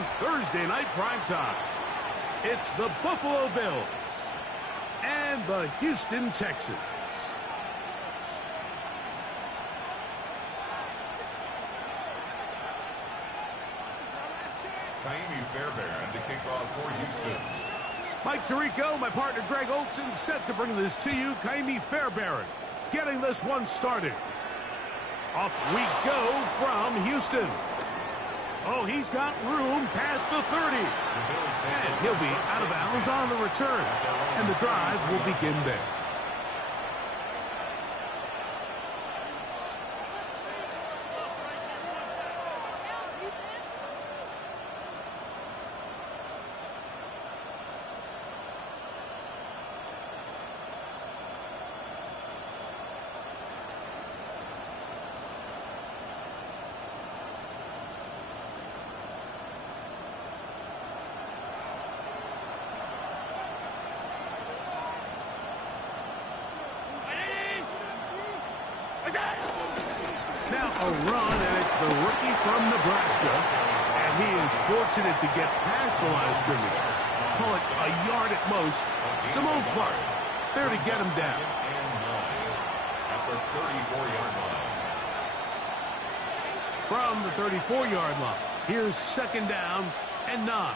on Thursday Night Primetime. It's the Buffalo Bills and the Houston Texans. Ka'imi Fairbairn to kick off for Houston. Mike Tirico, my partner Greg Olson, set to bring this to you. Ka'imi Fairbairn getting this one started. Off we go from Houston. Oh, he's got room past the 30. And he'll be out of bounds on the return. And the drive will begin there. Now a run, and it's the rookie from Nebraska. And he is fortunate to get past the line of scrimmage. Call it a yard at most. Damone Clark there to get him down. At the 34-yard line. From the 34-yard line, here's second down and 9.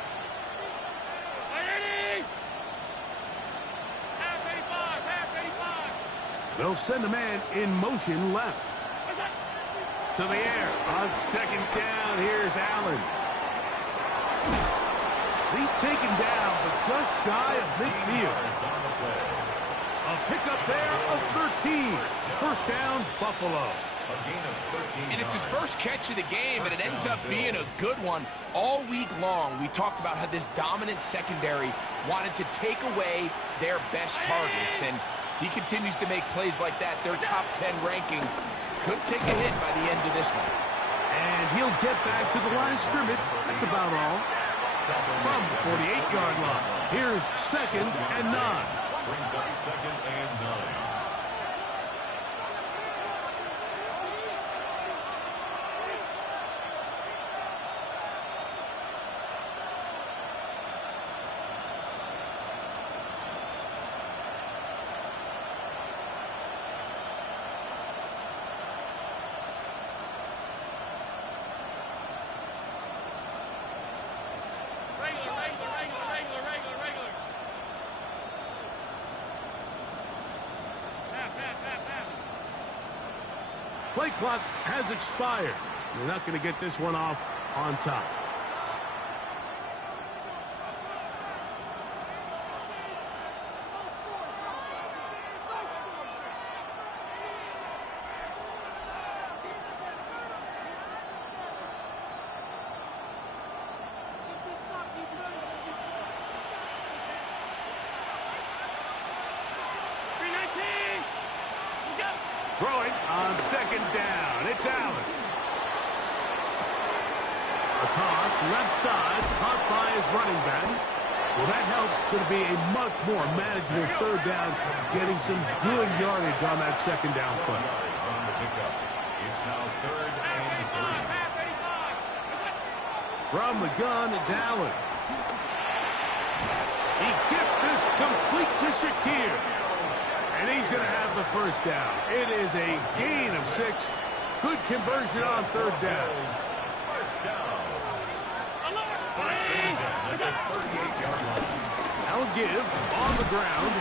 They'll send a man in motion left. To the air on second down. Here's Allen. He's taken down, but just shy of midfield. A pickup there of 13. First down, Buffalo. And it's his first catch of the game, and it ends up being a good one. All week long, we talked about how this dominant secondary wanted to take away their best targets, and he continues to make plays like that. Their top 10 ranking could take a hit by the end of this one. And he'll get back to the line of scrimmage. That's about all. From the 48-yard line, here's second and 9. Brings up second and 9. Play clock has expired. You're not going to get this one off on top. Throwing on second down. It's Allen. A toss, left side, caught by his running back. Well, that helps. It's going to be a much more manageable third down, getting some good yardage on that second down play. On the pickup. It's now third and 3. From the gun, it's Allen. He gets this complete to Shakir. And he's going to have the first down. It is a gain of 6. Good conversion on third down. First down. First and 10 at the 38-yard line. Now give on the ground.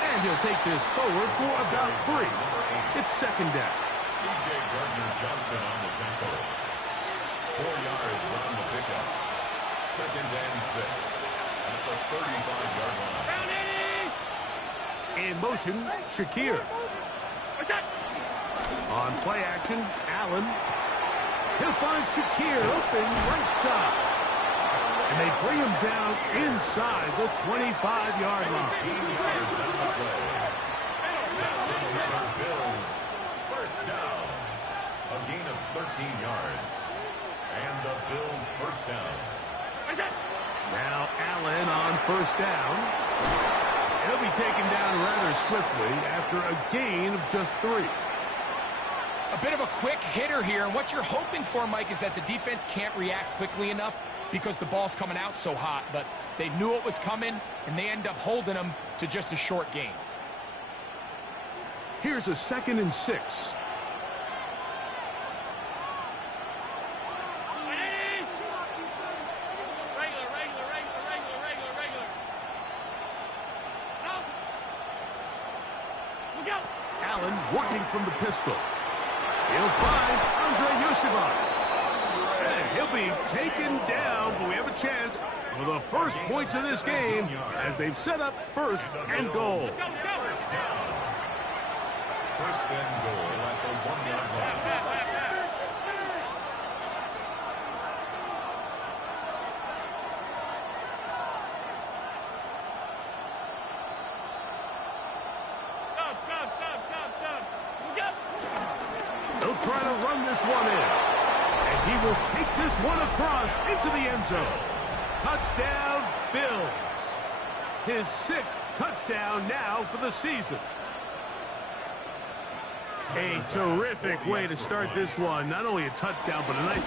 And he'll take this forward for about 3. It's second down. C.J. Gardner-Johnson on the tackle. 4 yards on the pickup. Second and 6 at the 35-yard line. In motion, Shakir. On play action, Allen. He'll find Shakir open right side. And they bring him down inside the 25-yard line. 18 yards on the play. That's another Bills. First down. A gain of 13 yards. And the Bills first down. Now Allen on first down. He'll be taken down rather swiftly after a gain of just 3. A bit of a quick hitter here, and what you're hoping for, Mike, is that the defense can't react quickly enough because the ball's coming out so hot, but they knew it was coming, and they end up holding them to just a short gain. Here's a 2nd and 6. Allen working from the pistol. He'll find Andre Yusivas. And he'll be taken down, but we have a chance for the first points of this game as they've set up 1st and goal. First and goal at the 1-yard line. They'll try to run this one in. And he will take this one across into the end zone. Touchdown, Bills. His 6th touchdown now for the season. A terrific way to start this one. Not only a touchdown, but a nice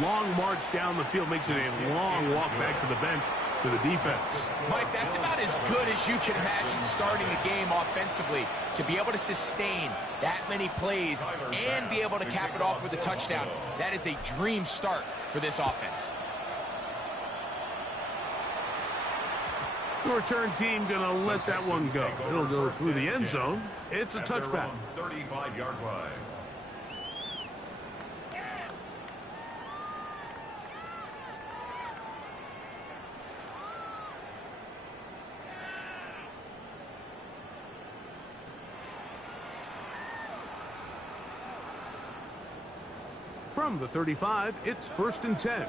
long march down the field. Makes it a long walk back to the bench for the defense. Mike, that's about as good as you can imagine starting a game offensively. To be able to sustain that many plays and be able to cap it off with a touchdown, that is a dream start for this offense. The return team going to let that one go. It'll go through the end zone. It's a touchback. 35-yard line. From the 35, it's 1st and 10.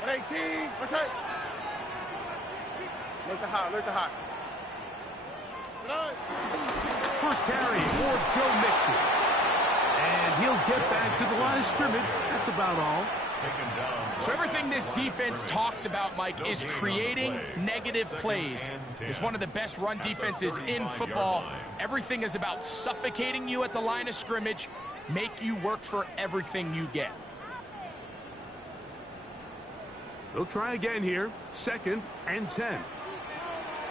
What 18? What's that? Look the hot, look the hot. First carry for Joe Mixon. And he'll get back to the line of scrimmage. That's about all. So everything this defense talks about, Mike, is creating negative plays. It's one of the best run defenses in football. Everything is about suffocating you at the line of scrimmage, make you work for everything you get. They'll try again here. 2nd and 10.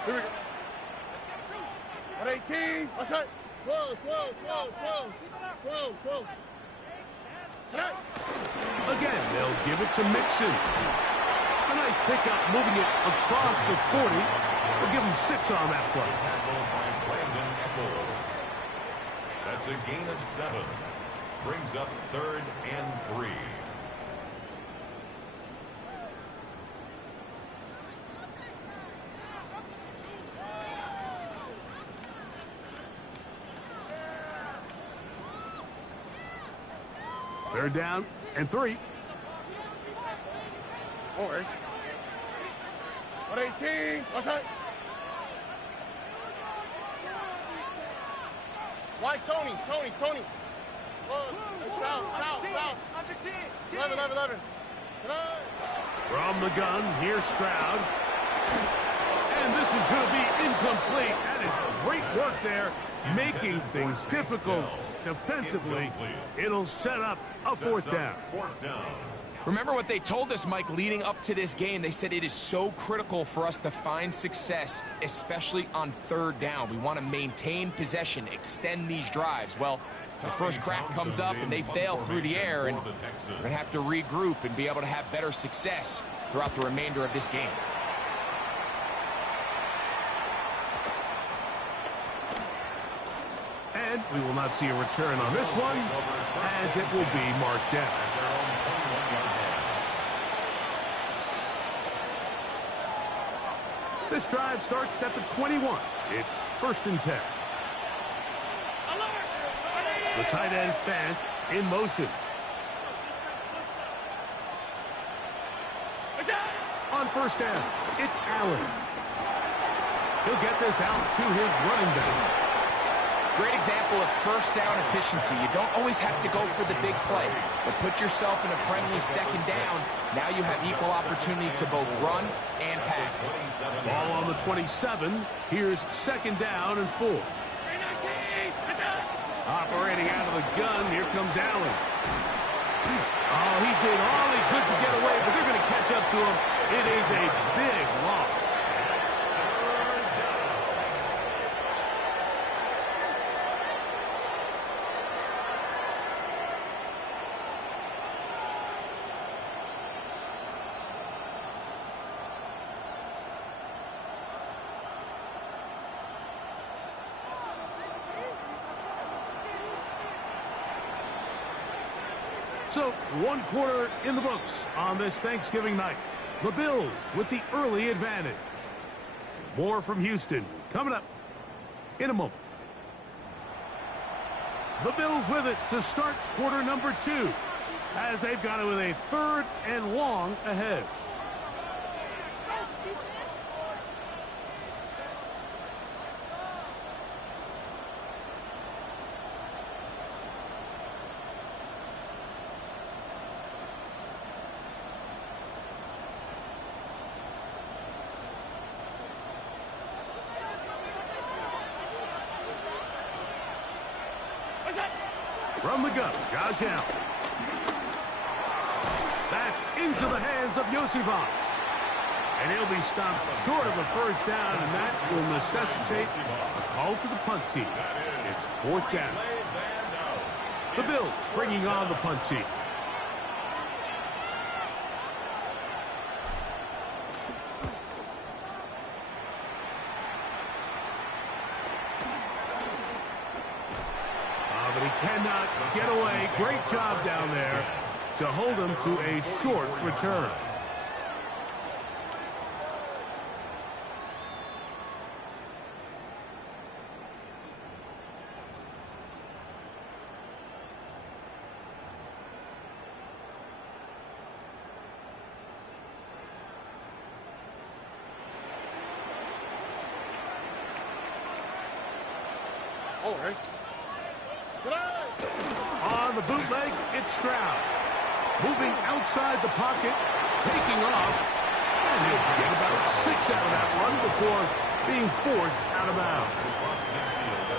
Here we go. What 18? What's that? 12, 12, 12, 12, 12, 12. Again, they'll give it to Mixon. A nice pickup, moving it across the 40. We'll give him 6 on that play. Tackled by Brandon Echols. That's a gain of 7. Brings up 3rd and 3. They're down and 3. Don't worry. What 18? What's that? Why Tony? Tony. South. 11. From the gun, here's Stroud. And this is going to be incomplete. That is great work there, making things difficult defensively. It'll set up a 4th down. Remember what they told us, Mike, leading up to this game. They said it is so critical for us to find success, especially on 3rd down. We want to maintain possession, extend these drives. Well, the first crack comes up and they fail through the air, and we're going to have to regroup and be able to have better success throughout the remainder of this game. And we will not see a return on this one, as it will be marked down. This drive starts at the 21. It's 1st and 10. The tight end, Fant, in motion. On 1st down, it's Allen. He'll get this out to his running back. Great example of 1st down efficiency. You don't always have to go for the big play, but put yourself in a friendly 2nd down. Now you have equal opportunity to both run and pass. Ball on the 27. Here's 2nd down and 4. Operating out of the gun, here comes Allen. Oh, he did all he could to get away, but they're going to catch up to him. It is a big loss. So, 1 quarter in the books on this Thanksgiving night. The Bills with the early advantage. More from Houston coming up in a moment. The Bills with it to start quarter number 2 as they've got it with a 3rd and long ahead. From the gun, Josh Allen. That's into the hands of Yosivas. And he'll be stopped short of a first down, and that will necessitate a call to the punt team. It's 4th down. The Bills bringing on the punt team. But he cannot get away. Great job down there to hold him to a short return. All right. On the bootleg, it's Stroud. Moving outside the pocket, taking off. And he'll get about 6 out of that run before being forced out of bounds.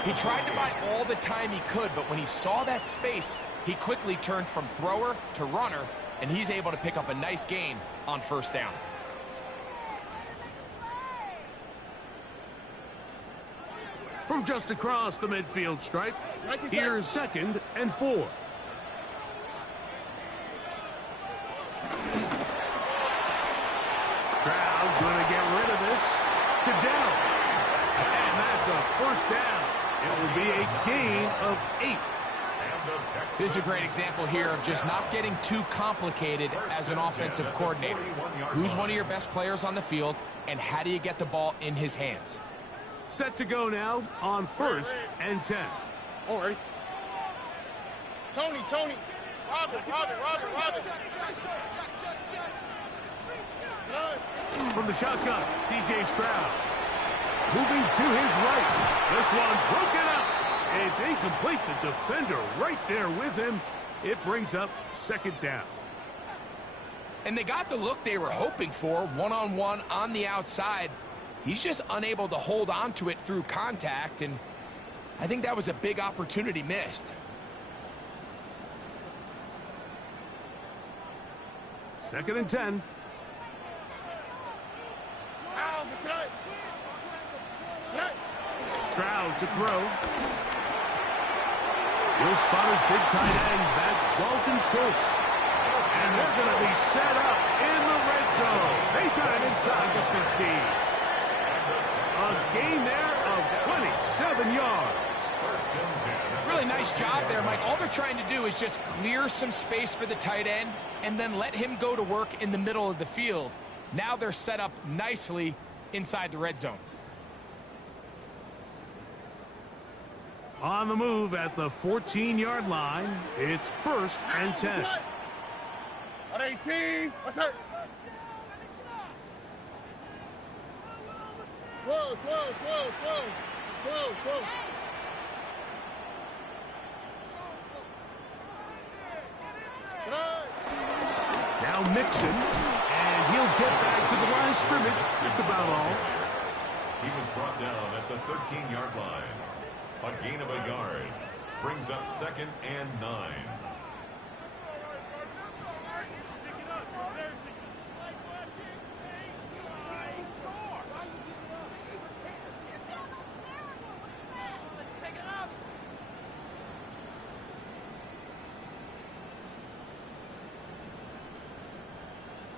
He tried to buy all the time he could, but when he saw that space, he quickly turned from thrower to runner, and he's able to pick up a nice gain on 1st down. From just across the midfield stripe, here's 2nd and 4. Stroud going to get rid of this to Dell. And that's a 1st down. It will be a gain of 8. This is a great example here of just not getting too complicated as an offensive coordinator. Who's one of your best players on the field, and how do you get the ball in his hands? Set to go now on 1st and 10. All right. Tony. Robert. From the shotgun, C.J. Stroud. Moving to his right. This one broken up. It's incomplete. The defender right there with him. It brings up 2nd down. And they got the look they were hoping for, one-on-one on the outside. He's just unable to hold on to it through contact, and I think that was a big opportunity missed. Second and 10. Stroud to throw. He'll spot his big tight end. That's Dalton Schultz. And they're going to be set up in the red zone. They got it inside the 15. A gain there of 27 yards. Really nice job there, Mike. All they're trying to do is just clear some space for the tight end and then let him go to work in the middle of the field. Now they're set up nicely inside the red zone. On the move at the 14-yard line, it's 1st and 10. On 18. What's that? 12. Now Mixon, and he'll get back to the line of scrimmage. That's about all. He was brought down at the 13-yard line. A gain of a yard. brings up 2nd and 9.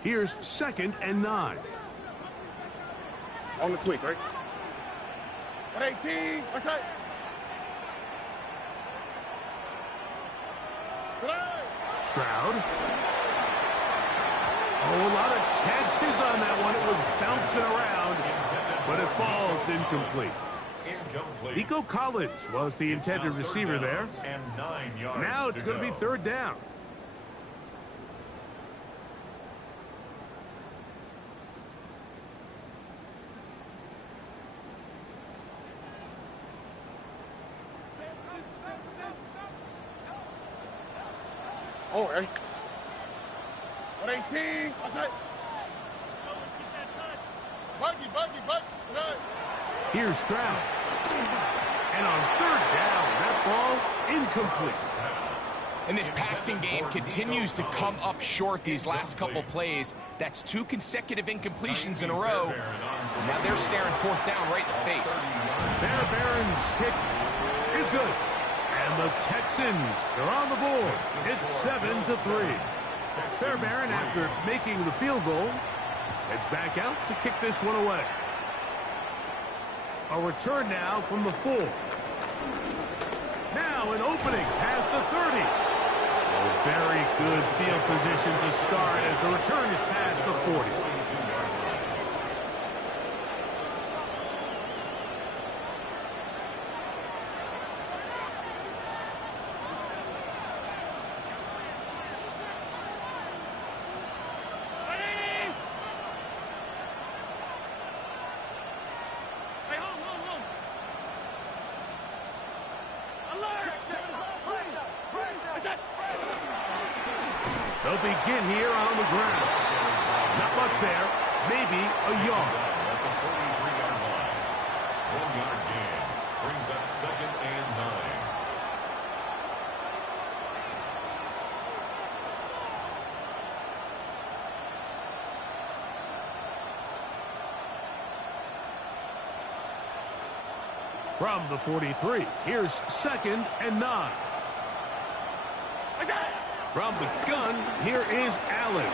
Here's 2nd and 9. On the quick, right? 118. What's that? Stroud. Oh, a lot of chances on that one. It was bouncing around, but it falls incomplete. Nico Collins was the intended receiver there. And 9 yards. Now it's going to be 3rd down. Oh, hey. 118. What's that? Buggy. Here's Stroud. And on 3rd down, that ball incomplete. And this passing game continues to come up short these last couple plays. That's 2 consecutive incompletions in a row. Now they're staring 4th down right in the face. Fairbairn's kick is good. And the Texans are on the board. It's 7-3. Fairbairn, after making the field goal, heads back out to kick this one away. A return now from the 4. Now an opening past the 30. A very good field position to start as the return is past the 40. They'll begin here on the ground. Not much there. Maybe a yard. At the 43-yard line. 1-yard gain. Brings up 2nd and 9. From the 43, here's 2nd and 9. From the gun, here is Allen.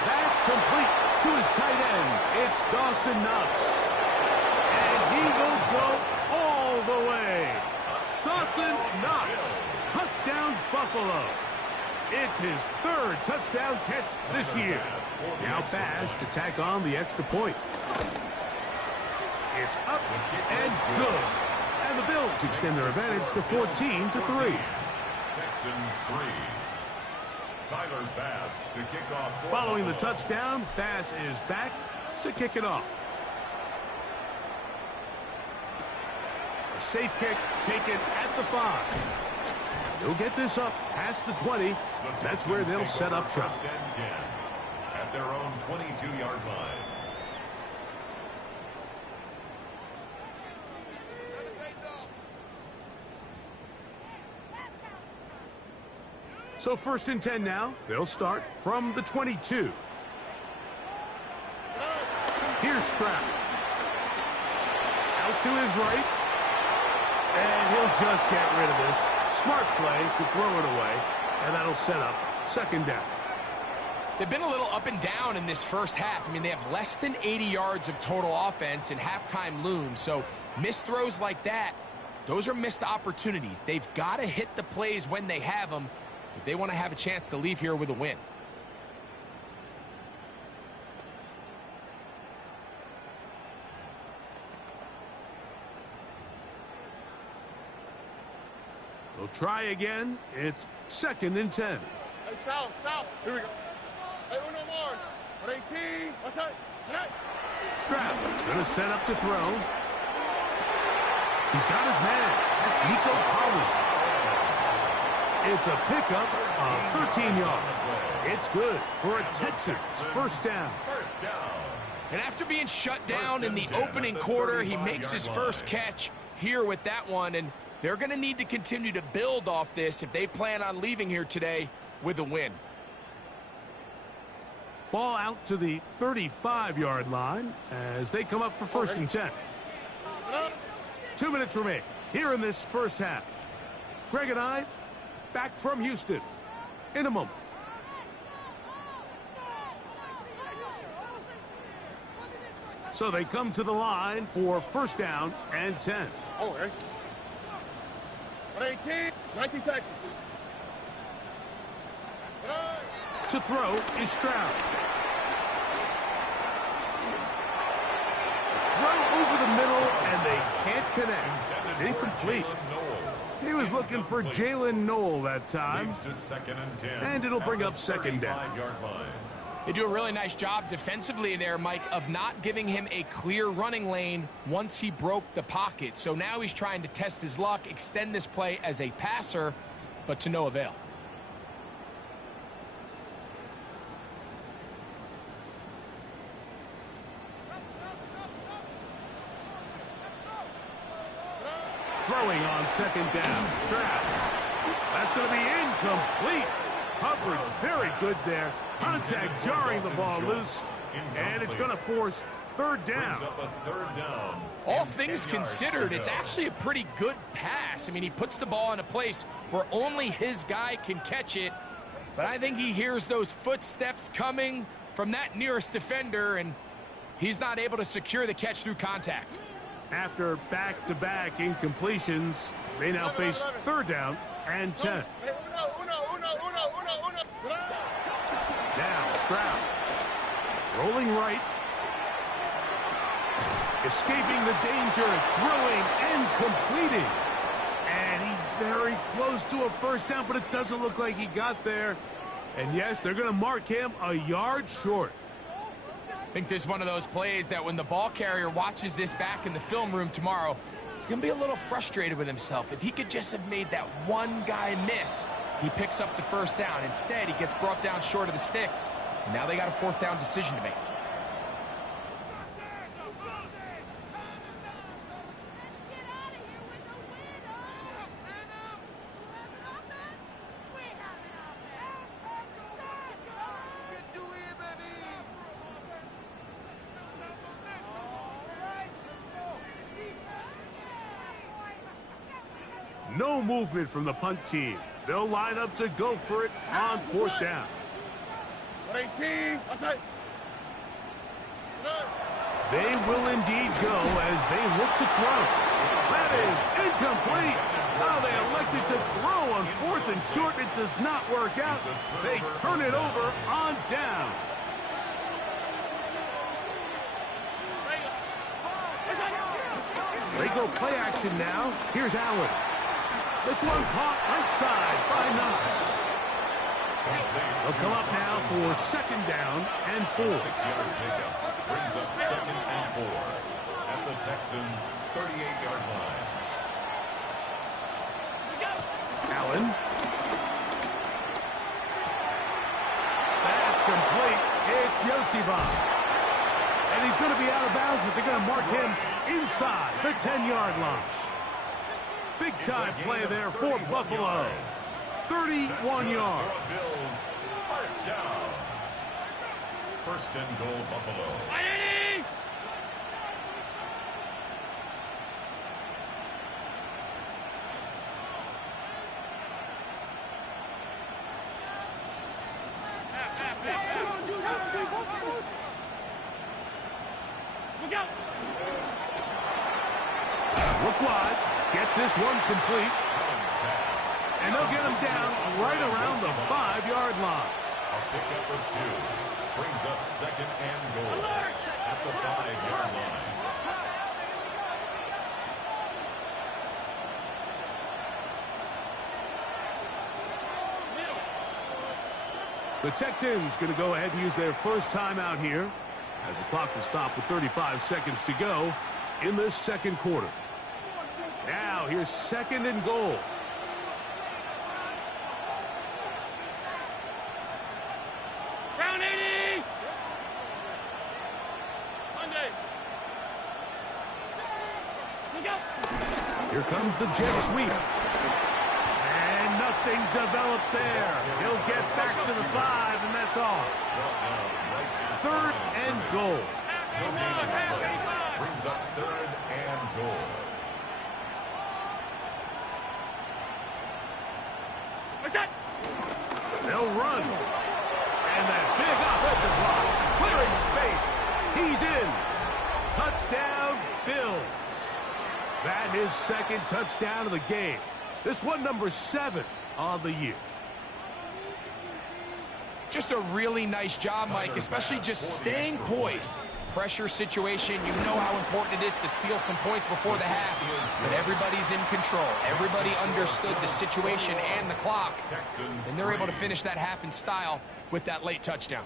That's complete to his tight end. It's Dawson Knox. And he will go all the way. Dawson Knox. Touchdown, Buffalo. It's his 3rd touchdown catch this year. Now Baz to tack on the extra point. It's up and good. And the Bills extend their advantage to 14-3. Texans 3. Tyler Bass to kick off. Following the touchdown, Bass is back to kick it off. A safe kick taken at the 5. He'll get this up past the 20. That's where they'll set up shop. 1st and 10 at their own 22-yard line. So 1st and 10 now. They'll start from the 22. Here's Stroud. Out to his right. And he'll just get rid of this. Smart play to throw it away. And that'll set up 2nd down. They've been a little up and down in this first half. I mean, they have less than 80 yards of total offense and halftime looms. So missed throws like that, those are missed opportunities. They've got to hit the plays when they have them if they want to have a chance to leave here with a win. They'll try again. It's 2nd and 10. Hey, south. Here we go. Hey, uno more. 118. What's that? Stroud going to set up to throw. He's got his man. That's Nico Collins. It's a pickup of 13 yards. It's good for a Texans 1st down. And after being shut down in the opening quarter, he makes his first catch here with that one. And They're going to need to continue to build off this if they plan on leaving here today with a win. Ball out to the 35-yard line as they come up for first and 10. 2 minutes remain here in this first half. Greg and I back from Houston in a moment. So they come to the line for first down and 10. Oh, okay. 118, 19 Texas. To throw is Stroud. Throw over the middle, and they can't connect. It's incomplete. He was looking for Jalen Noel that time. And it'll bring up second down. They do a really nice job defensively in there, Mike, of not giving him a clear running lane once he broke the pocket. So now he's trying to test his luck, extend this play as a passer, but to no avail. Throwing on second down. Stroud. That's going to be incomplete. Coverage very good there. Contact jarring the ball loose. And it's going to force third down. All things considered, it's actually a pretty good pass. I mean, he puts the ball in a place where only his guy can catch it. But I think he hears those footsteps coming from that nearest defender, and he's not able to secure the catch through contact. After back-to-back incompletions, they now face third down and 10. Now Stroud. Rolling right. Escaping the danger, throwing and completing. And he's very close to a first down, but it doesn't look like he got there. And yes, they're going to mark him a yard short. I think this is one of those plays that when the ball carrier watches this back in the film room tomorrow, he's going to be a little frustrated with himself. If he could just have made that one guy miss, he picks up the first down. Instead, he gets brought down short of the sticks. And now they got a fourth down decision to make. No movement from the punt team. They'll line up to go for it on fourth down. 118, outside. They will indeed go as they look to throw. That is incomplete. Now they elected to throw on fourth and short. It does not work out. They turn it over on down. They go play action now. Here's Allen. This one caught right side by Knox. They'll come up now for second down and 4. 6-yard pickup brings up second and 4 at the Texans' 38-yard line. Allen. That's complete. It's Yosibah. And he's going to be out of bounds, but they're going to mark him inside the 10-yard line. Big-time play there for Buffalo. 31 yards. Bills, first down. First and goal, Buffalo. Look wide. Get this one complete. And they'll get him down right around the 5-yard line. A pickup of 2 brings up second and goal at the 5-yard line. The Texans going to go ahead and use their first timeout here as the clock will stop with 35 seconds to go in this second quarter. Now here's second and goal. Round 80. Monday. Here comes the jet sweep. And nothing developed there. He'll get back to the 5, and that's all. 3rd and goal. Brings up 3rd and goal. They'll run. And that big offensive line, clearing space. He's in. Touchdown, Bills. That is 2nd touchdown of the game. This one number 7 on the year. Just a really nice job, Mike, especially just staying poised. Pressure situation, you know how important it is to steal some points before the half, but everybody's in control. Everybody understood the situation and the clock, and they're able to finish that half in style with that late touchdown.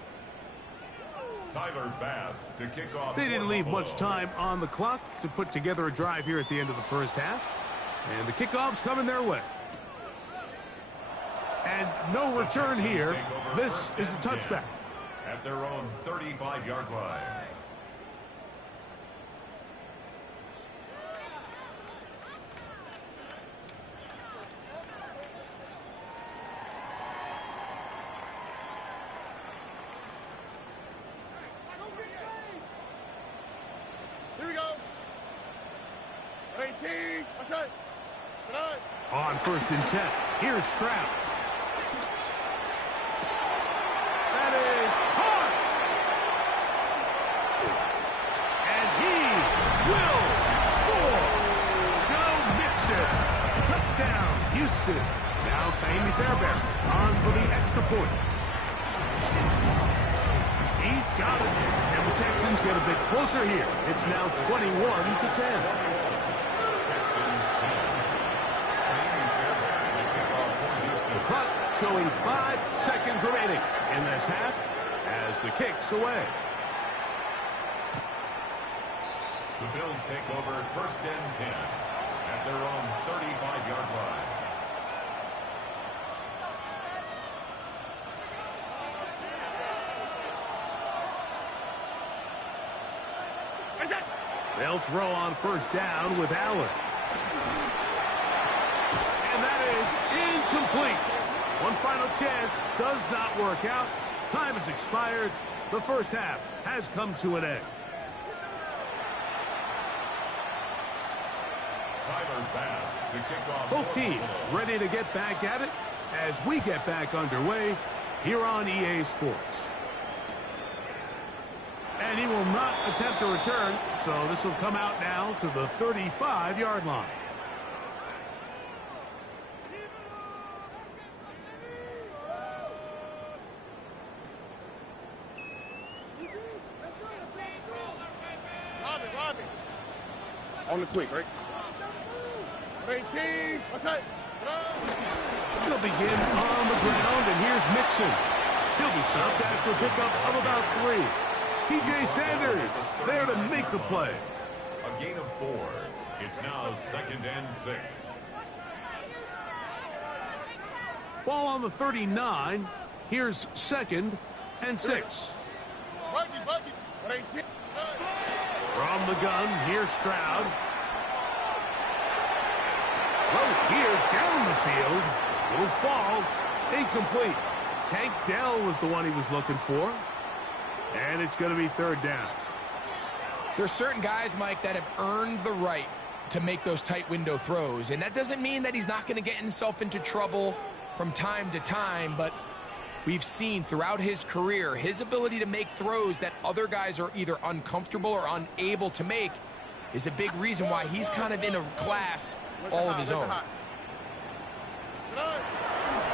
Tyler Bass to kick off. They didn't leave much time on the clock to put together a drive here at the end of the first half, and the kickoff's coming their way. And no return here. This is a touchback. At their own 35-yard line. Here we go. 18. Outside. On 1st and 10. Here's Stroud. That is hard. And he will score. Joe Mixon. Touchdown, Houston. Now Kaimi Fairbairn on for the extra point. He's got it. And the Texans get a bit closer here. It's now 21-10. Clock showing 5 seconds remaining in this half as the kick's away. The Bills take over 1st and 10 at their own 35-yard line. They'll throw on 1st down with Allen. And that is incomplete. One final chance does not work out. Time has expired. The first half has come to an end. Tyler Bass to kick off. Both teams ready to get back at it as we get back underway here on EA Sports. And he will not attempt a return, so this will come out now to the 35-yard line. On the quick, right? 18. What's that? He'll begin on the ground, and here's Mixon. He'll be stopped after a pickup of about 3. TJ Sanders there to make the play. A gain of 4. It's now 2nd and 6. Ball on the 39. Here's 2nd and 6. From the gun, here's Stroud. Throw here down the field. Will fall. Incomplete. Tank Dell was the one he was looking for. And it's going to be 3rd down. There's certain guys, Mike, that have earned the right to make those tight window throws. And that doesn't mean that he's not going to get himself into trouble from time to time, but we've seen throughout his career his ability to make throws that other guys are either uncomfortable or unable to make is a big reason why he's kind of in a class all of his own.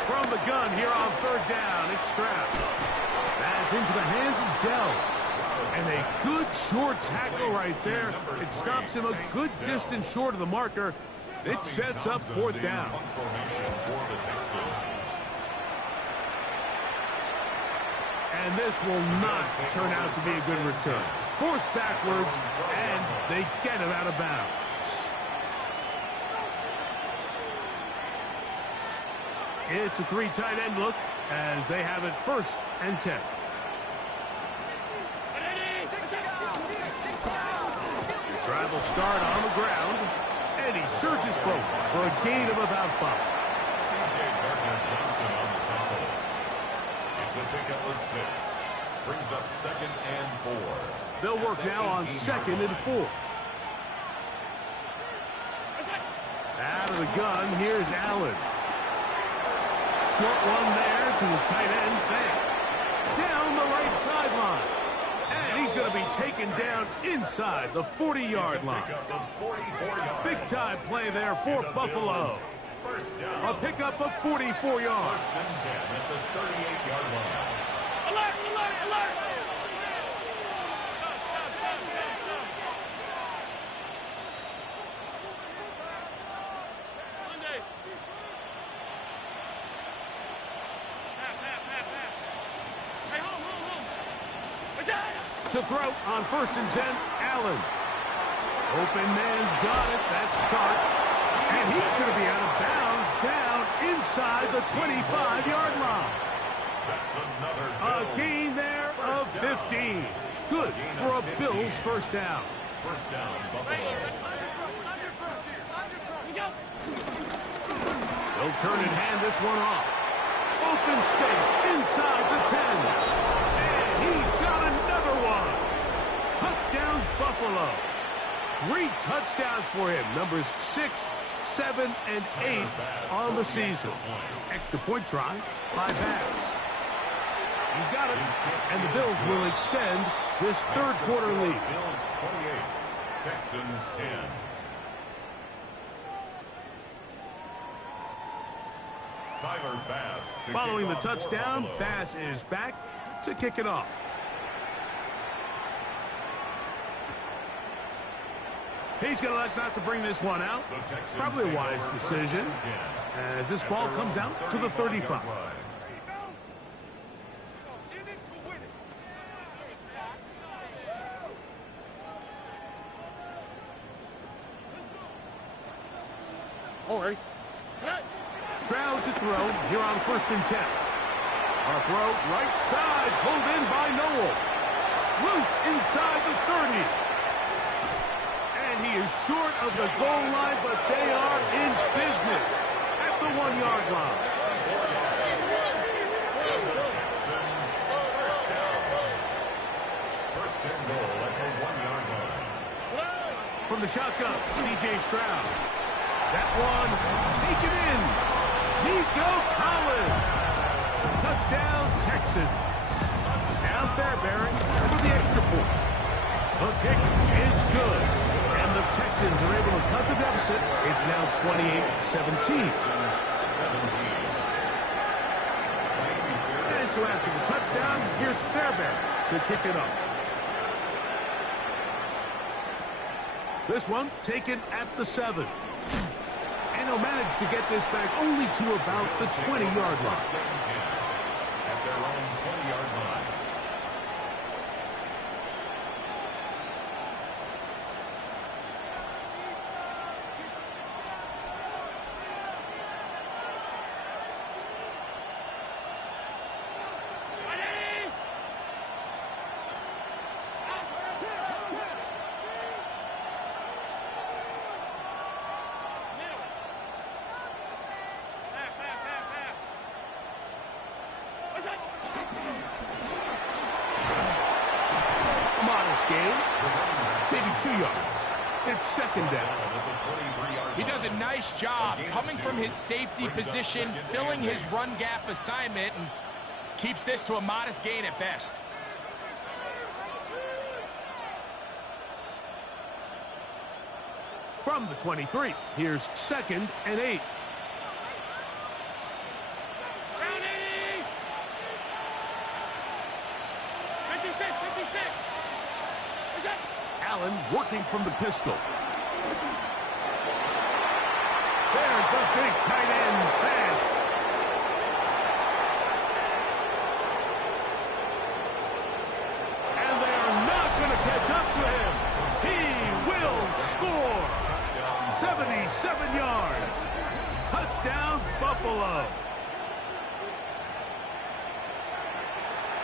From the gun here on 3rd down, it's Stroud. That's into the hands of Dell. And a good short tackle right there. It stops him a good distance short of the marker. It sets up 4th down. And this will not turn out to be a good return. Forced backwards, and they get it out of bounds. It's a 3 tight end look as they have it 1st and 10. Drive will start on the ground, And he surges forward for a gain of about 5. C.J. Gardner-Johnson on the tackle. It's a pickup of 6. Brings up 2nd and 4. They'll work now on 2nd and 4. Out of the gun, here's Allen. Short one there to his tight end, Fant. Down the right sideline. And he's going to be taken down inside the 40-yard line. Big-time play there for Buffalo. A pickup of 44 yards. First and 10 at the 38-yard line. Alert, alert, alert! Monday. Hey, home. What's that? To throw on 1st and 10, Allen. Open man's got it. That's Chark. And he's going to be out of bounds down inside the 25-yard line. That's another A gain there of 15. Good for a Bills first down. First down, Buffalo. They'll turn and hand this one off. Open space inside the 10. And he's got another one. Touchdown, Buffalo. 3 touchdowns for him. Numbers 6, 7, and 8 on the season. Extra point try by Bass. He's got it. And the Bills will extend this third quarter lead. Bills 28, Texans 10. Tyler Bass. Following the touchdown, Bass is back to kick it off. He's going to elect not to bring this one out. Probably a wise decision as this ball comes out to the 35. All right. Stroud to throw here on 1st and 10. A throw right side pulled in by Noel. Loose inside the 30. And he is short of the goal line, but they are in business at the 1-yard line. First and goal at the 1-yard line. From the shotgun, C.J. Stroud. That one taken in. Nico Collins. Touchdown, Texans. Now Fairbairn for the extra point. The kick is good. And the Texans are able to cut the deficit. It's now 28-17. And so after the touchdown, here's Fairbairn to kick it up. This one taken at the 7. And he'll manage to get this back only to about the 20-yard line. At their own 20-yard line. Gain, maybe 2 yards. It's 2nd down. He does a nice job coming from his safety position, filling his run gap assignment, and keeps this to a modest gain at best. From the 23, here's 2nd and 8. Allen working from the pistol. There's the big tight end, Fant. And they are not going to catch up to him. He will score. 77 yards. Touchdown, Buffalo.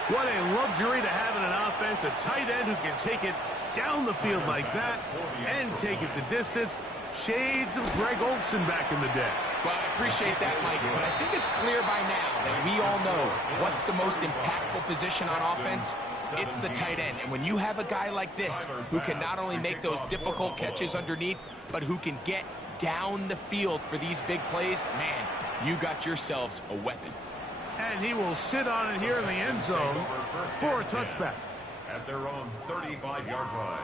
What a luxury to have in an offense, a tight end who can take it down the field like that and take it the distance. Shades of Greg Olsen back in the day. Well, I appreciate that, Mike, but I think it's clear by now that we all know what's the most impactful position on offense. It's the tight end. And when you have a guy like this who can not only make those difficult catches underneath, but who can get down the field for these big plays, man, you got yourselves a weapon. And he will sit on it here in the end zone for a touchback. At their own 35-yard line.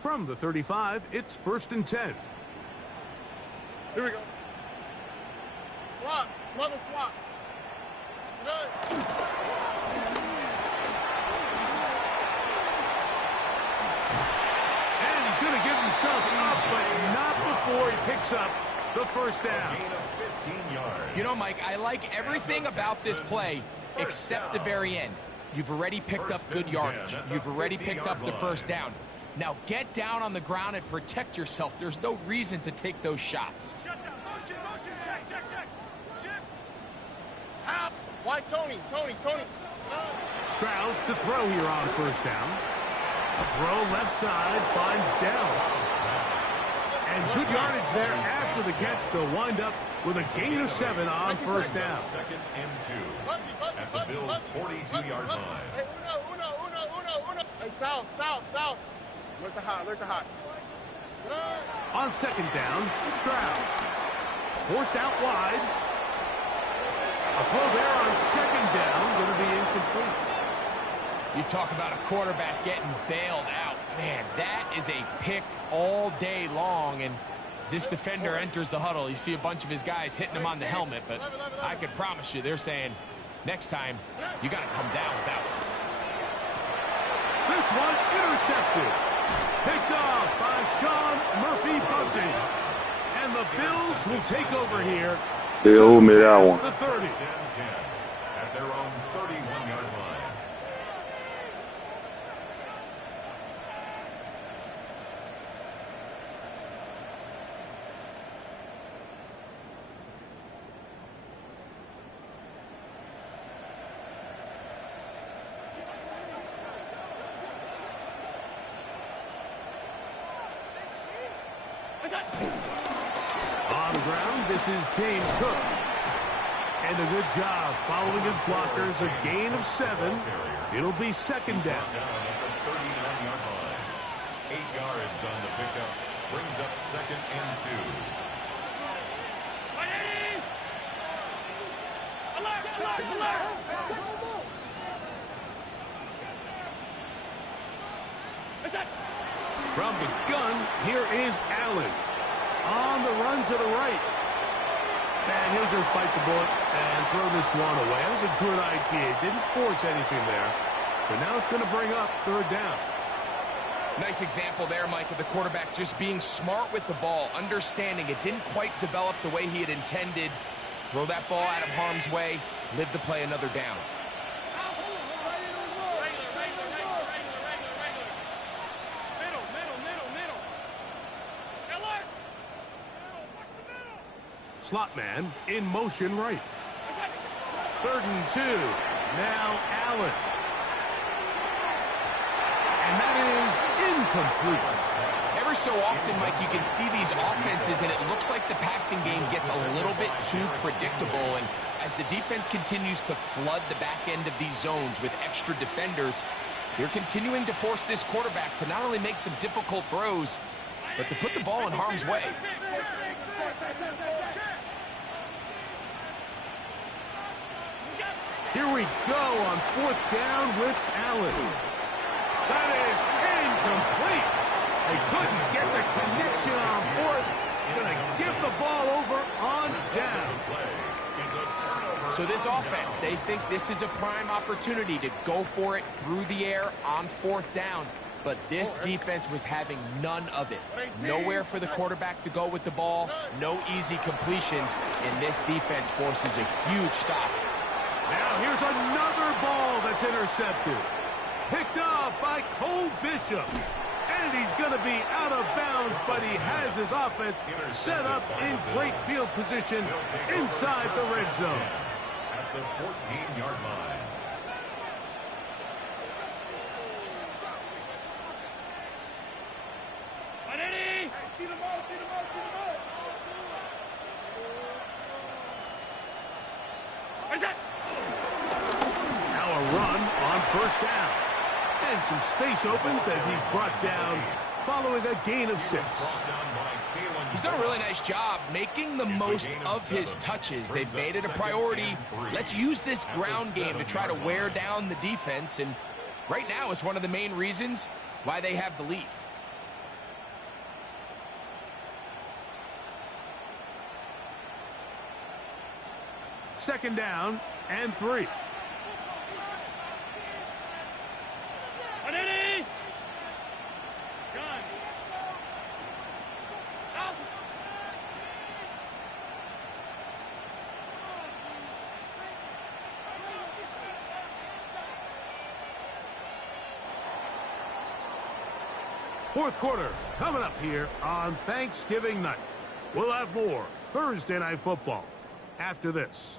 From the 35, it's 1st and 10. Here we go. Swap. Mother swap. Good. And he's going to give himself up, but not before he picks up the first down. Gain of 15 yards. You know, Mike, I like everything about this play except the very end. You've already picked up good yardage. You've already picked up the first down. Now get down on the ground and protect yourself. There's no reason to take those shots. Shut down. Motion, motion. Check, check, check. Shift. Out. Why Tony? Tony. Strauss to throw here on first down. A throw left side finds Dell. And good yardage there after the catch. They'll wind up with a gain of 7 on first down. 2nd and 2 at the Bills' 42-yard line. Hey, uno. Hey, south. Look to hot. On 2nd down, Stroud. Forced out wide. A throw there on 2nd down, going to be incomplete. You talk about a quarterback getting bailed out. Man, that is a pick all day long. And as this defender enters the huddle, you see a bunch of his guys hitting him on the helmet. But I can promise you, they're saying, next time, you got to come down with that one. This one intercepted. Picked off by Sean Murphy-Bunting. And the Bills will take over here. They owe me that one. The 30. At their own 31-yard line. On the ground, this is James Cook. And a good job following his blockers. A gain of 7. It'll be 2nd down. Down at the 39-yard line. 8 yards on the pickup. Brings up 2nd and 2. From the gun, here is Allen. On the run to the right. And he'll just bite the bullet and throw this one away. That was a good idea. Didn't force anything there. But now it's going to bring up 3rd down. Nice example there, Mike, of the quarterback just being smart with the ball, understanding it didn't quite develop the way he had intended. Throw that ball out of harm's way, live to play another down. Slot man in motion right. 3rd and 2. Now Allen. And that is incomplete. Every so often, Mike, you can see these offenses, and it looks like the passing game gets a little bit too predictable. And as the defense continues to flood the back end of these zones with extra defenders, they're continuing to force this quarterback to not only make some difficult throws, but to put the ball in harm's way. Here we go on 4th down with Allen. That is incomplete. They couldn't get the connection on 4th. Going to give the ball over on down. So this offense, they think this is a prime opportunity to go for it through the air on 4th down. But this defense was having none of it. Nowhere for the quarterback to go with the ball. No easy completions. And this defense forces a huge stop. Now here's another ball that's intercepted. Picked off by Cole Bishop. And he's going to be out of bounds, but he has his offense set up in great field position inside the red zone. At the 14-yard line. See the ball, see the ball, see the ball. Now a run on first down. And some space opens as he's brought down following a gain of 6. He's done a really nice job making the most of his touches. They've made it a priority. Let's use this ground game to try to wear down the defense. And right now it's one of the main reasons why they have the lead. Second down and 3. Fourth quarter coming up here on Thanksgiving night. We'll have more Thursday Night Football after this.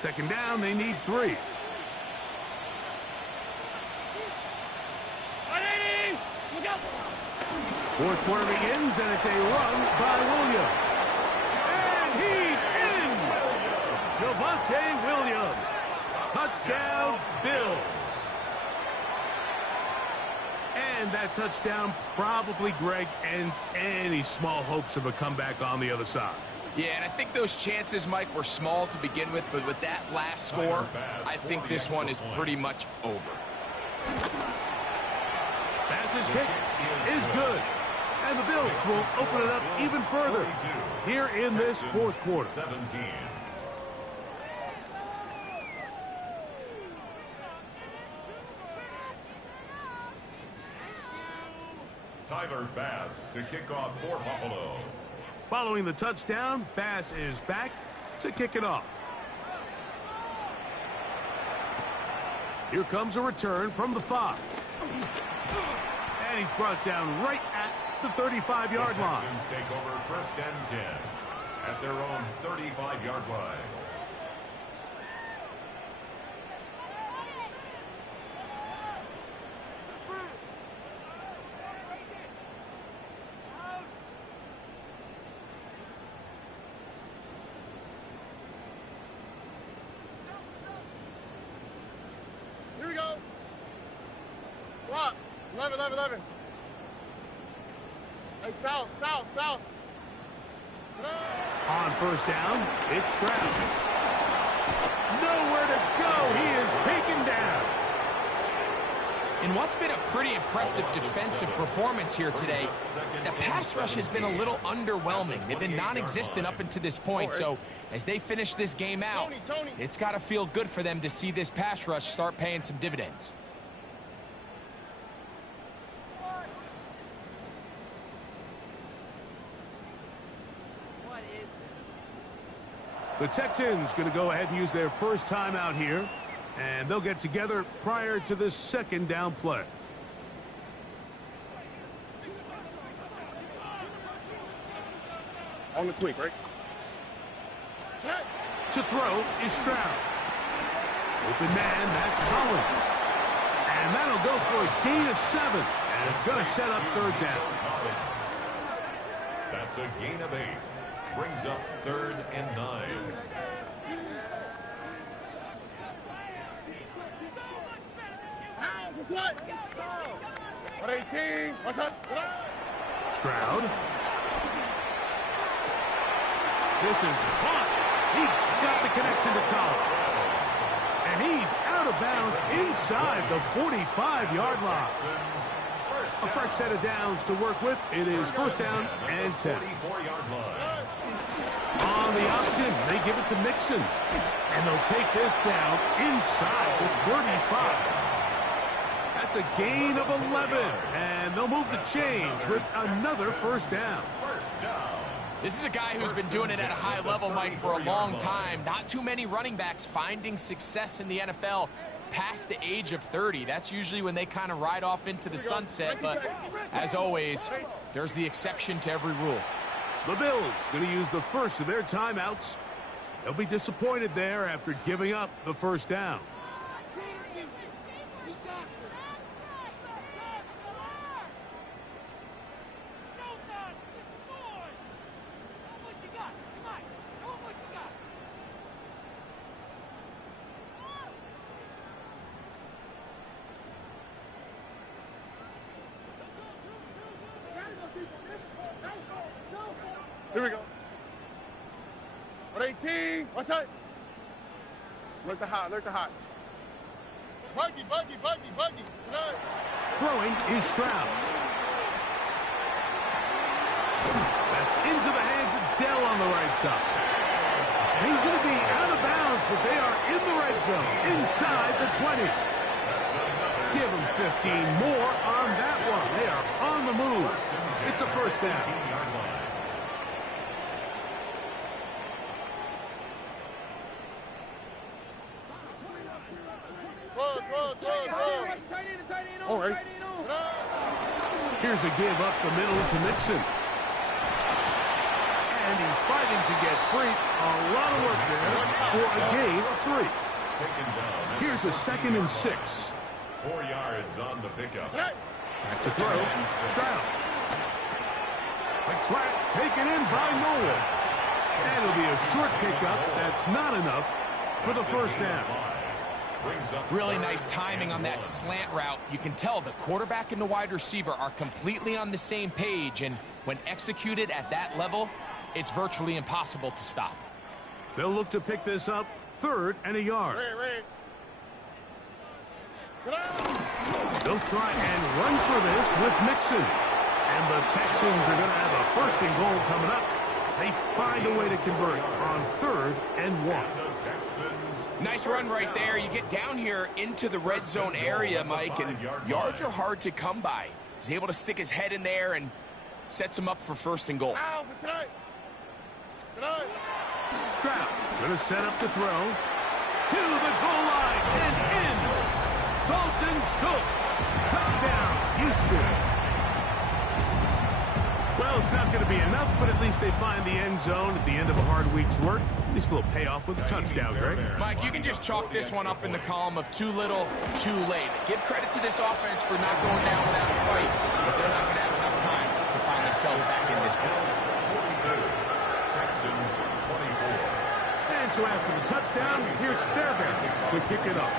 Second down, they need 3. Fourth quarter begins, and it's a run by Williams. And he's in! Javonte Williams. Touchdown, Bills. And that touchdown probably, Greg, ends any small hopes of a comeback on the other side. Yeah, and I think those chances, Mike, were small to begin with, but with that last score, I think this one is pretty much over. Pass's kick is good. And the Bills will open it up even further here in this fourth quarter. 17. Tyler Bass to kick off for Buffalo. Following the touchdown, Bass is back to kick it off. Here comes a return from the 5. And he's brought down right at the 35-yard line. Texans take over first and 10 at their own 35-yard line. Here we go. Swap. 11. Hey, south. On first down, it's Stroud. Nowhere to go. He is taken down. In what's been a pretty impressive defensive performance here today, the pass rush has been a little underwhelming. They've been non-existent up until this point, so as they finish this game out, it's got to feel good for them to see this pass rush start paying some dividends. The Texans going to go ahead and use their first timeout here, and they'll get together prior to this second down play. On the quick, right? To throw is Stroud. Open man, that's Collins. And that'll go for a gain of 7, and it's going to set up third down. That's a gain of 8. Brings up 3rd and 9. What? 118. What's up? Stroud. This is caught. He got the connection to Collins. And he's out of bounds inside the 45-yard line. A fresh set of downs to work with. It is first down and 10. On the option, they give it to Mixon. And they'll take this down inside the 35. That's a gain of 11. And they'll move the chains with another first down. This is a guy who's been doing it at a high level, Mike, for a long time. Not too many running backs finding success in the NFL past the age of 30. That's usually when they kind of ride off into the sunset. But as always, there's the exception to every rule. The Bills going to use the first of their timeouts. They'll be disappointed there after giving up the first down. Here we go. 118. What's that? Look the hot, look the hot. Buggy. Tonight. Throwing is Stroud. That's into the hands of Dell on the right side. And he's going to be out of bounds, but they are in the red zone, inside the 20. Give them 15 more on that one. They are on the move. It's a first down. All right. Here's a give up the middle to Mixon. And he's fighting to get free. A lot of work there for a gain of 3. Here's a 2nd and 6. 4 yards on the pickup. Back to throw. Stroud. A trap taken in by Noel. And it'll be a short pickup. That's not enough for the first down. Really nice timing on that slant route. You can tell the quarterback and the wide receiver are completely on the same page, and when executed at that level, it's virtually impossible to stop. They'll look to pick this up 3rd and a yard. They'll try and run for this with Mixon. And the Texans are going to have a first and goal coming up. They find a way to convert on 3rd and 1. Nice run right there. You get down here into the red zone area, Mike, and yards are hard to come by. He's able to stick his head in there and sets him up for first and goal. Stroud going to set up the throw to the goal line and in. Dalton Schultz. Touchdown, Houston. Well, it's not going to be enough, but at least they find the end zone at the end of a hard week's work. At least a little payoff with a touchdown, Greg. Mike, you can just chalk this one up in the column of too little, too late. Give credit to this offense for not going down without a fight, but they're not going to have enough time to find themselves back in this ball. Texans 24. And so after the touchdown, here's Fairbairn to kick it off.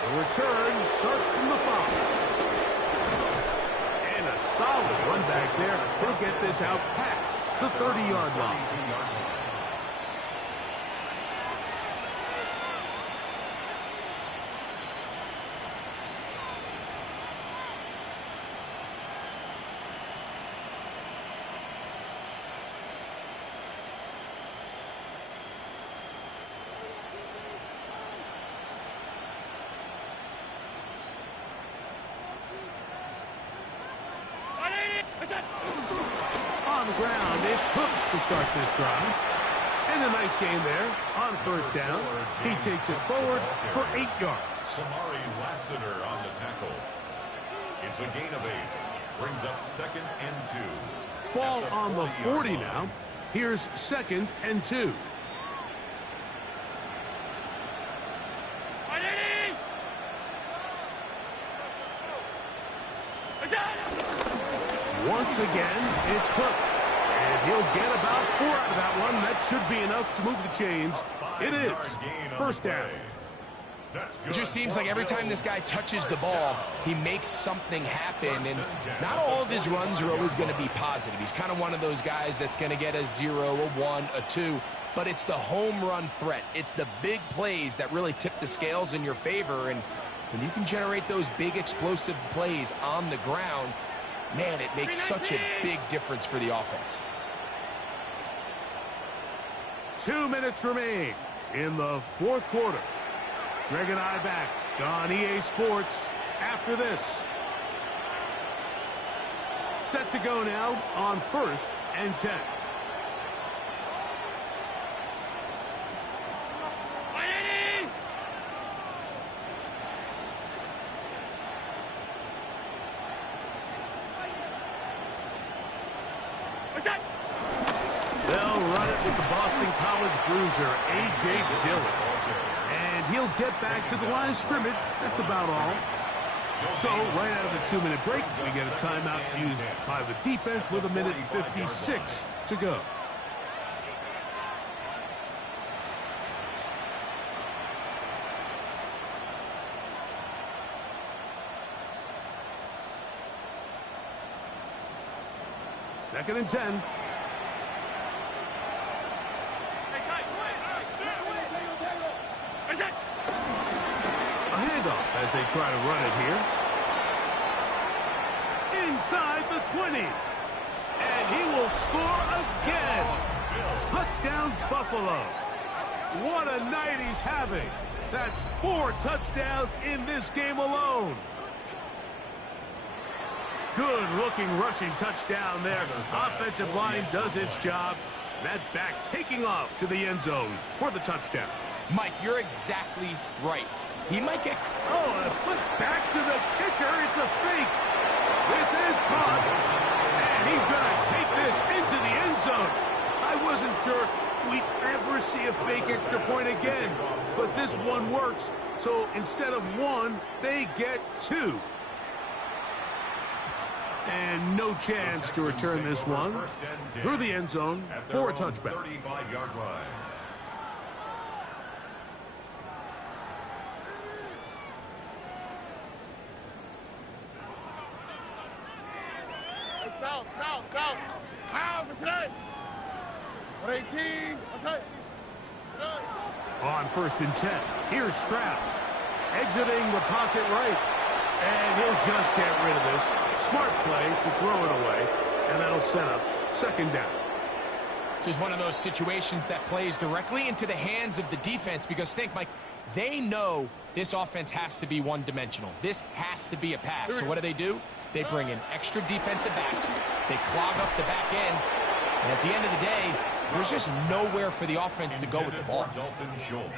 The return starts from the 5. A solid run back there. He'll get this out past the 30-yard line. On the ground, it's Cook to start this drive. And a nice game there on first down. He takes it forward for 8 yards. Kamari Lassiter on the tackle. It's a gain of 8. Brings up 2nd and 2. Ball on the 40 now. Here's 2nd and 2. Once again, it's Cook. And he'll get about 4 out of that one. That should be enough to move the chains. It is first down. It just seems like every time this guy touches the ball, he makes something happen, and not all of his runs are always going to be positive. He's kind of one of those guys that's going to get a 0, a 1, a 2, but it's the home run threat. It's the big plays that really tip the scales in your favor, and when you can generate those big explosive plays on the ground, man, it makes such a big difference for the offense. 2 minutes remain in the fourth quarter. Greg and I back on EA Sports after this. Set to go now on 1st and 10. They'll run it with the Boston College bruiser, A.J. Dillon. And he'll get back to the line of scrimmage. That's about all. So, right out of the 2-minute break, we get a timeout used by the defense with 1:56 to go. Second and 10. A handoff as they try to run it here. Inside the 20. And he will score again. Touchdown, Buffalo. What a night he's having. That's 4 touchdowns in this game alone. Good-looking rushing touchdown there. Offensive line does its job. That back taking off to the end zone for the touchdown. Mike, you're exactly right. He might get... Oh, a flip back to the kicker. It's a fake. This is caught. And he's going to take this into the end zone. I wasn't sure we'd ever see a fake extra point again. But this one works. So instead of 1, they get 2. And no chance to return this one through the end zone for a touchback. 35-yard line. South. That's right. 118. That's right. On 1st and 10, here's Stroud. Exiting the pocket right. And he'll just get rid of this. Smart play to throw it away. And that'll set up 2nd down. This is one of those situations that plays directly into the hands of the defense because, think, Mike, they know this offense has to be one-dimensional. This has to be a pass. So what do? They bring in extra defensive backs. They clog up the back end. And at the end of the day, there's just nowhere for the offense to go with the ball.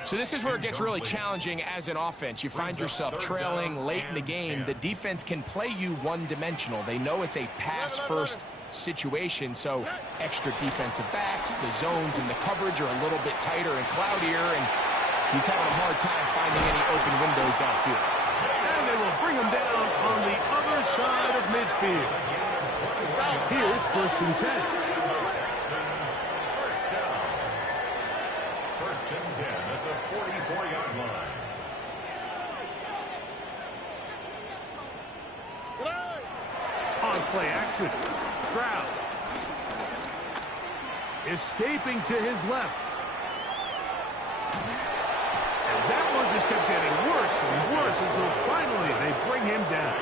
So this is where it gets really challenging as an offense. You find yourself trailing late in the game. The defense can play you one-dimensional. They know it's a pass-first situation, so extra defensive backs, the zones and the coverage are a little bit tighter and cloudier, and he's having a hard time finding any open windows downfield. And they will bring him down on the other side of midfield. Here's 1st and 10. First and 10 at the 44-yard line. On play action, Stroud. Escaping to his left. And that one just kept getting worse and worse until finally they bring him down.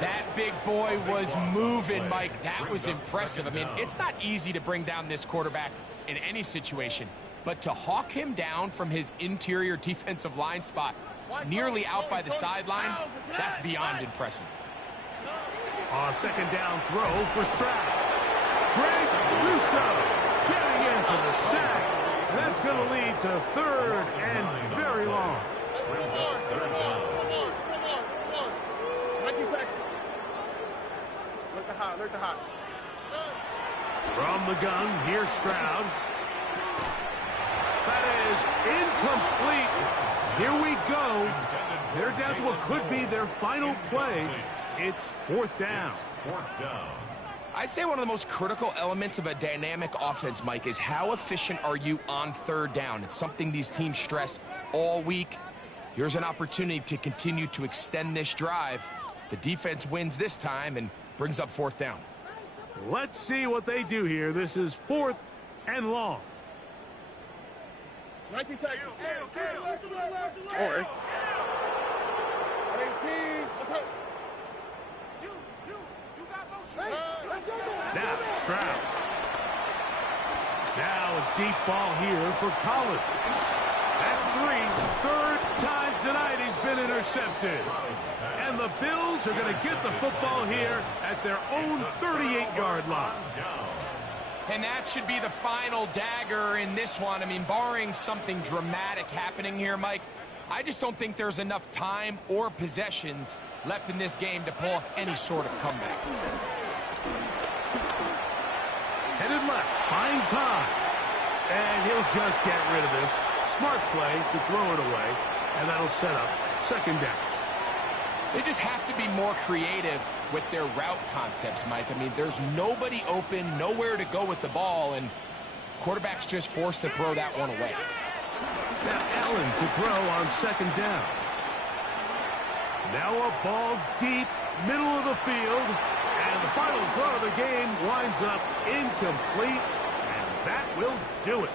That big boy was moving, Mike. That was impressive. I mean, it's not easy to bring down this quarterback in any situation, but to hawk him down from his interior defensive line spot, nearly out by the sideline, that's beyond impressive. A 2nd down throw for Stroud. Greg Rousseau getting in for the sack. And that's going to lead to 3rd and very long. Look the hot. From the gun, here's Stroud. That is incomplete. Here we go. They're down to what could be their final play. It's 4th down. I'd say one of the most critical elements of a dynamic offense, Mike, is how efficient are you on 3rd down. It's something these teams stress all week. Here's an opportunity to continue to extend this drive. The defense wins this time and brings up 4th down. Let's see what they do here. This is 4th and long. 19 tackles. Or 18. Let's go. Now, Stroud. Now a deep ball here for Collins. That's 3. 3rd time tonight he's been intercepted. And the Bills are going to get the football here at their own 38-yard line. And that should be the final dagger in this one. I mean, barring something dramatic happening here, Mike, I just don't think there's enough time or possessions left in this game to pull off any sort of comeback. Headed left, buying time. And he'll just get rid of this. Smart play to throw it away, and that'll set up 2nd down. They just have to be more creative with their route concepts, Mike. I mean, there's nobody open, nowhere to go with the ball, and quarterback's just forced to throw that one away. Now Allen to throw on 2nd down. Now a ball deep, middle of the field, and the final throw of the game winds up incomplete, and that will do it.